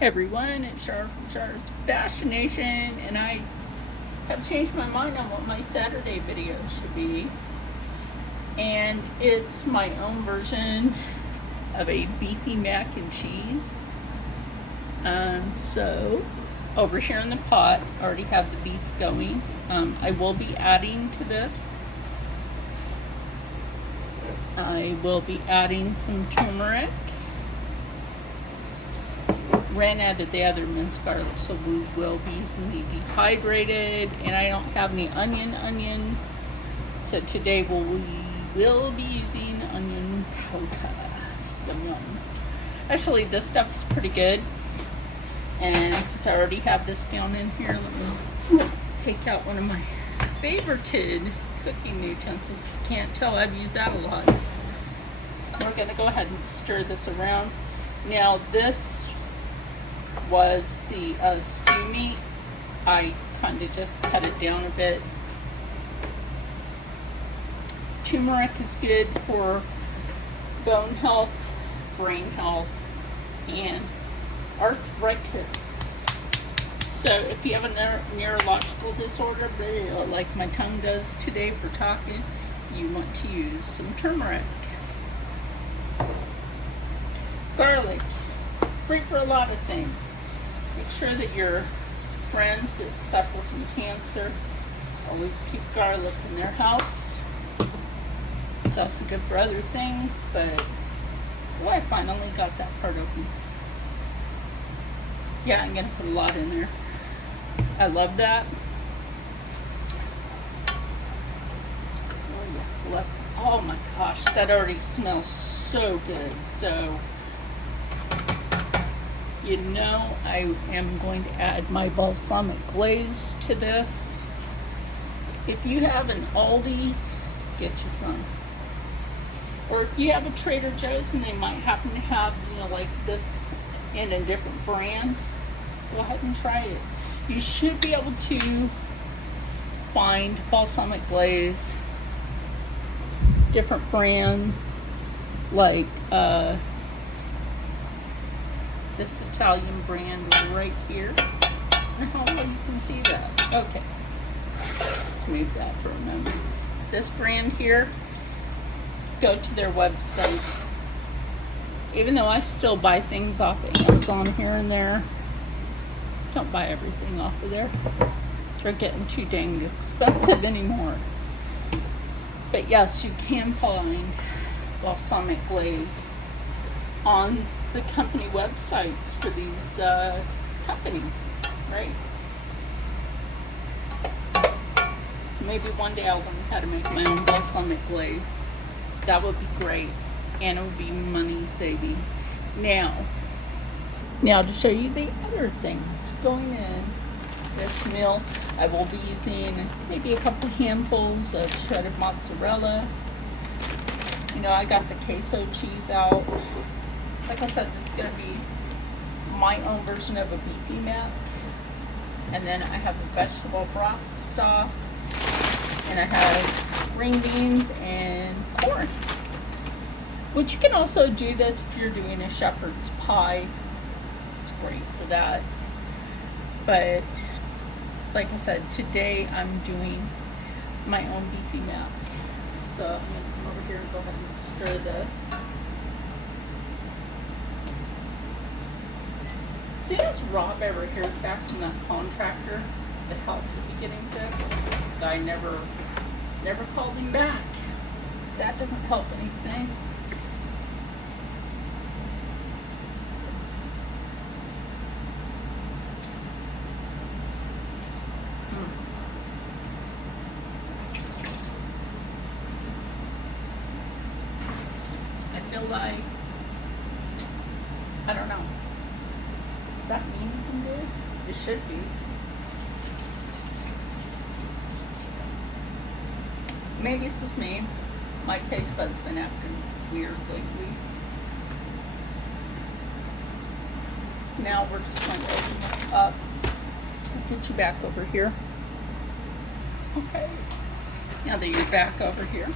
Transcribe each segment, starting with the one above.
Hey everyone, it's Char from Char's Fashion Nation, and I have changed my mind on what my Saturday video should be. And it's my own version of a beefy mac and cheese. So over here in the pot, I already have the beef going. I will be adding to this. I will be adding some turmeric. Ran out of the other minced garlic, so we will be using the dehydrated, and I don't have any onion, so today we will be using onion powder. Yum yum. Actually, this stuff is pretty good, and since I already have this down in here, let me take out one of my favorited cooking utensils. If you can't tell, I've used that a lot. We're gonna go ahead and stir this around. Now this was the stew meat. I kind of just cut it down a bit. Turmeric is good for bone health, brain health, and arthritis. So if you have a neurological disorder, like my tongue does today for talking, you want to use some turmeric. Garlic, great for a lot of things. Make sure that your friends that suffer from cancer always keep garlic in their house. It's also good for other things, but boy, I finally got that part open. Yeah, I'm gonna put a lot in there. I love that. Oh my gosh, that already smells so good. So you know, I am going to add my balsamic glaze to this. If you have an Aldi, get you some. Or if you have a Trader Joe's and they might happen to have, like this in a different brand, go ahead and try it. You should be able to find balsamic glaze, different brands, like this Italian brand right here. I don't know how well you can see that. Okay, let's move that for a moment. This brand here, go to their website. Even though I still buy things off of Amazon here and there, don't buy everything off of there. They're getting too dang expensive anymore. But yes, you can find balsamic glaze on the company websites for these companies, right? Maybe one day I'll learn how to make my own balsamic glaze. That would be great, and it would be money saving. Now to show you the other things going in this meal, I will be using maybe a couple handfuls of shredded mozzarella. I got the queso cheese out. Like I said, this is going to be my own version of a beefy mac. And then I have a vegetable broth stock. And I have green beans and corn. Which you can also do this if you're doing a shepherd's pie. It's great for that. But like I said, today I'm doing my own beefy mac. So I'm going to come over here and go ahead and stir this. As soon as Rob ever hears back from that contractor, the house will be getting fixed. The guy never called him back. That doesn't help anything. I feel like, I don't know. Does that mean anything good? It should be. Maybe it's just me. My taste bud's been acting weird lately. Now we're just going to open this up. I'll get you back over here. Okay. Now that you're back over here.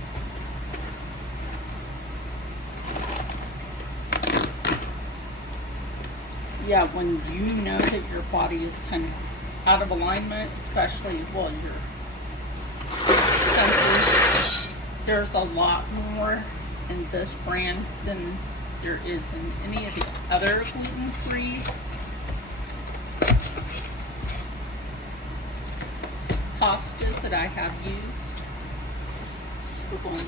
Yeah, when you know that your body is kind of out of alignment, especially while you're senses, there's a lot more in this brand than there is in any of the other gluten-free pastas that I have used. So we're going to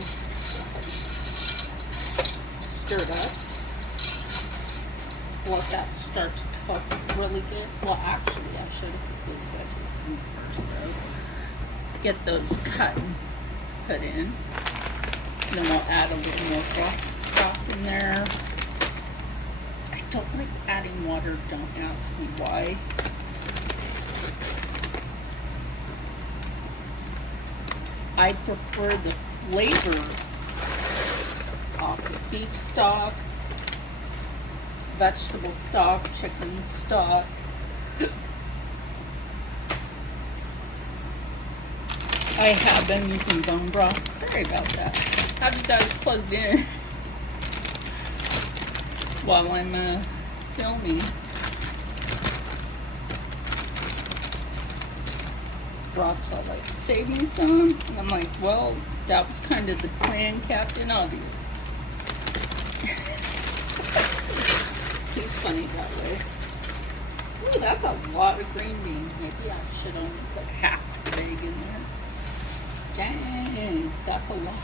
stir it up. Let that start to cook really good. Well, actually, I should have put those veggies in first. So get those cut and put in. And then we'll add a little more broth stock in there. I don't like adding water. Don't ask me why. I prefer the flavors of the beef stock, vegetable stock, chicken stock. I have been using bone broth. Sorry about that. Have you guys plugged in while I'm filming? Rob's all like, save me some. And I'm like, well, that was kind of the plan, Captain Obvious. He's funny that way. Ooh, that's a lot of green beans. Maybe I should only put half the egg in there. Dang, that's a lot.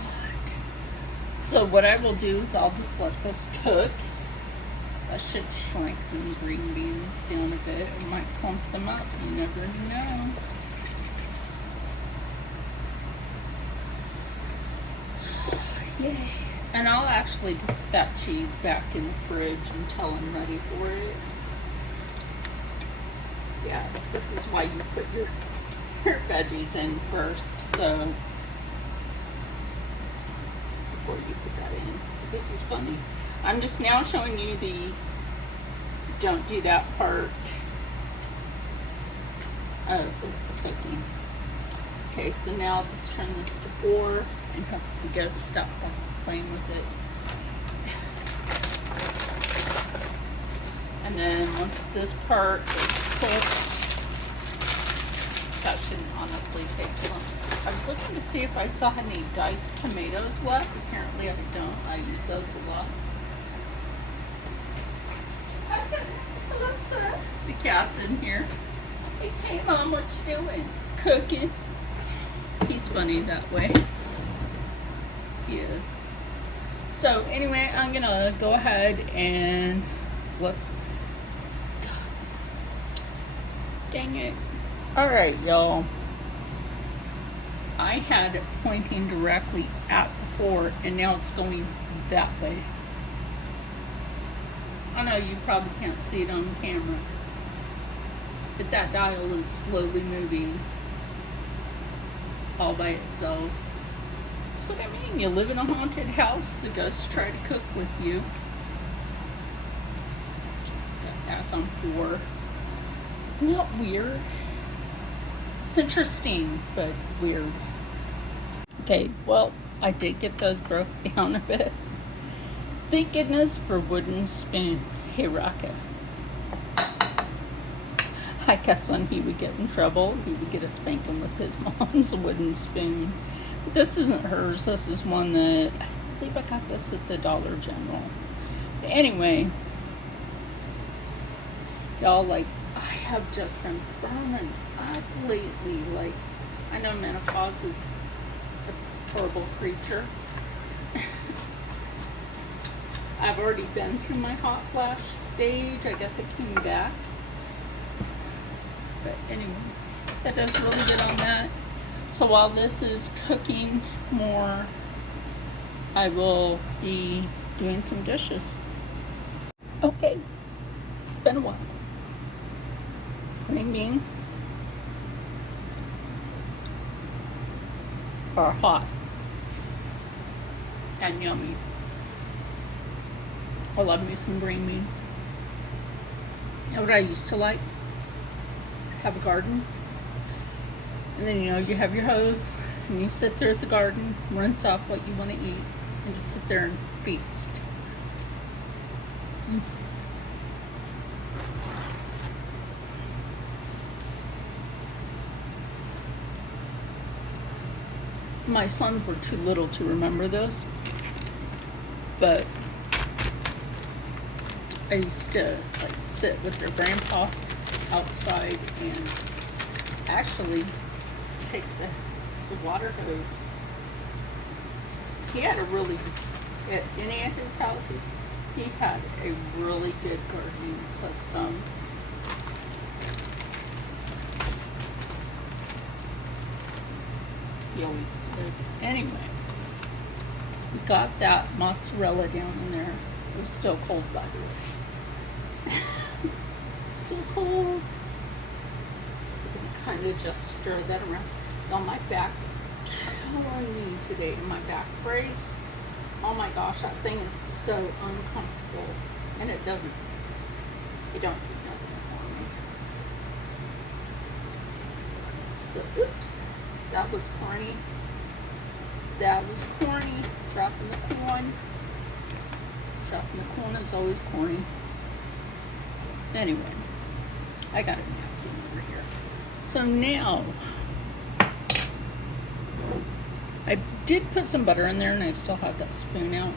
So what I will do is I'll just let this cook. I should shrink the green beans down a bit. I might clump them up. You never know. Yay. And I'll actually just put that cheese back in the fridge until I'm ready for it. Yeah, this is why you put your veggies in first, so before you put that in. Because this is funny. I'm just now showing you the don't do that part of the cooking. Okay, so now I'll just turn this to 4 and have to go stop playing with it. And then once this part is cooked, that shouldn't honestly take long. I was looking to see if I still had any diced tomatoes left. Apparently I don't. I use those a lot. Okay, let's the cat's in here. Hey Mom, what you doing? Cooking. He's funny that way. He is. So anyway, I'm gonna go ahead and look. Dang it. Alright, y'all. I had it pointing directly at the fort, and now it's going that way. I know you probably can't see it on camera, but that dial is slowly moving all by itself. So I mean, you live in a haunted house, the ghosts try to cook with you. Got back on 4. Isn't that weird? It's interesting, but weird. Okay, well, I did get those broke down a bit. Thank goodness for wooden spoons. Hey, Rocket. I guess when he would get in trouble, he would get a spanking with his mom's wooden spoon. But this isn't hers. This is one that I believe I got this at the Dollar General. But anyway, y'all, like, I have just been burning up lately. Like, I know menopause is a horrible creature. I've already been through my hot flash stage. I guess it came back. But anyway, that does really good on that. So while this is cooking more, I will be doing some dishes. Okay, it's been a while. Green beans are hot and yummy. I love me some green beans. You know what I used to like? Have a garden. And then, you know, you have your hose and you sit there at the garden, rinse off what you want to eat, and just sit there and feast. My sons were too little to remember this, but I used to like sit with their grandpa outside and actually take the water hose. He had a really, at any of his houses, he had a really good gardening system. He always did. Anyway, we got that mozzarella down in there. It was still cold, by the way. Still cold. So we're gonna kind of just stir that around. Now my back is killing me today. My back brace. Oh my gosh, that thing is so uncomfortable, and it don't do nothing for me. So oops. That was corny. That was corny. Dropping the corn. Dropping the corn is always corny. Anyway, I got a napkin over here. So now, I did put some butter in there and I still have that spoon out.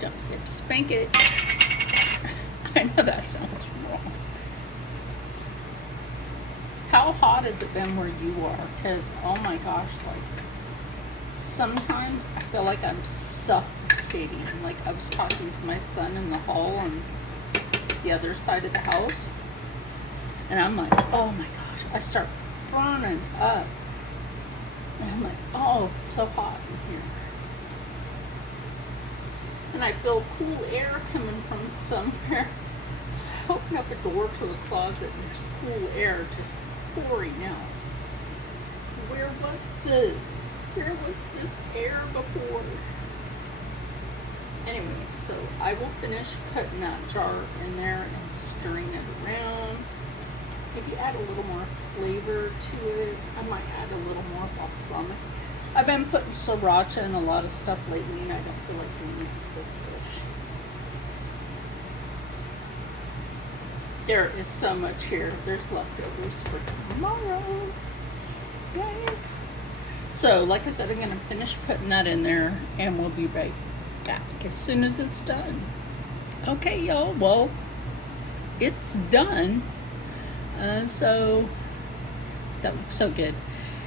Don't forget to spank it. I know that sounds wrong. How hot has it been where you are? Because, oh my gosh, like, sometimes I feel like I'm suffocating. Like, I was talking to my son in the hall on the other side of the house, and I'm like, oh my gosh, I start burning up. And I'm like, oh, it's so hot in here. And I feel cool air coming from somewhere. So I open up a door to a closet and there's cool air just pouring out. Where was this? Where was this air before? Anyway, so I will finish putting that jar in there and stirring it around. Maybe add a little more flavor to it. I might add a little more balsamic. I've been putting sriracha in a lot of stuff lately, and I don't feel like doing this dish. There is so much here. There's leftovers for tomorrow. Yay! So, like I said, I'm going to finish putting that in there, and we'll be right back as soon as it's done. Okay, y'all. Well, it's done. So, that looks so good.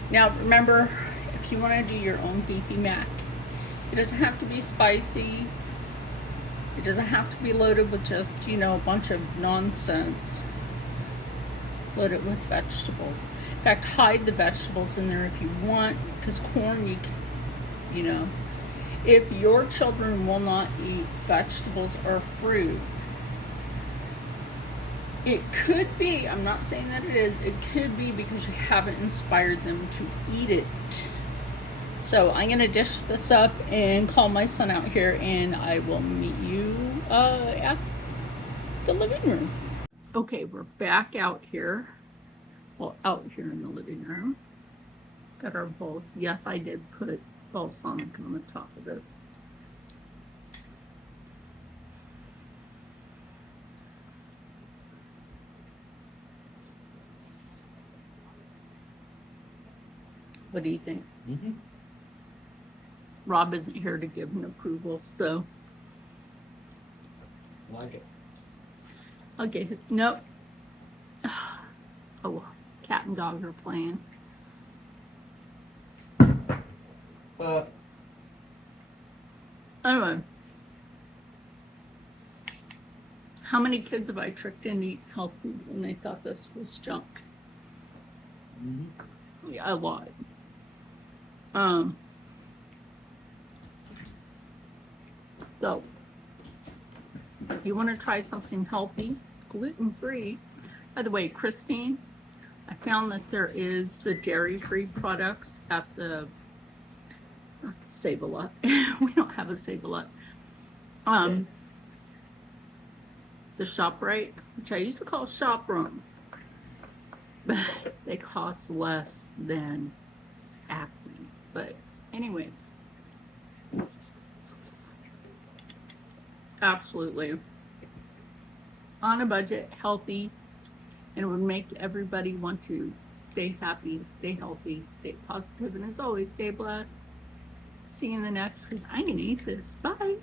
Now, remember, if you want to do your own beefy mac, it doesn't have to be spicy. It doesn't have to be loaded with just, you know, a bunch of nonsense. Load it with vegetables. In fact, hide the vegetables in there if you want, because corn, you know, if your children will not eat vegetables or fruit, it could be, I'm not saying that it is, it could be because you haven't inspired them to eat it. So I'm going to dish this up and call my son out here, and I will meet you at the living room. Okay, we're back out here. Well, out here in the living room. Got our bowls. Yes, I did put balsamic on the top of this. What do you think? Mm-hmm. Rob isn't here to give an approval, so. Like it. Okay, nope. Oh, cat and dog are playing. Anyway, how many kids have I tricked into eat health food when they thought this was junk? Mm-hmm. Yeah, a lot. So, if you want to try something healthy, gluten-free. By the way, Christine, I found that there is the dairy-free products at the Save-A-Lot. We don't have a Save-A-Lot. The ShopRite, which I used to call Shop Room, but they cost less than Acme. But anyway, absolutely on a budget, healthy, and it would make everybody want to stay happy, stay healthy, stay positive, and as always, stay blessed. See you in the next, because I'm going to eat this. Bye.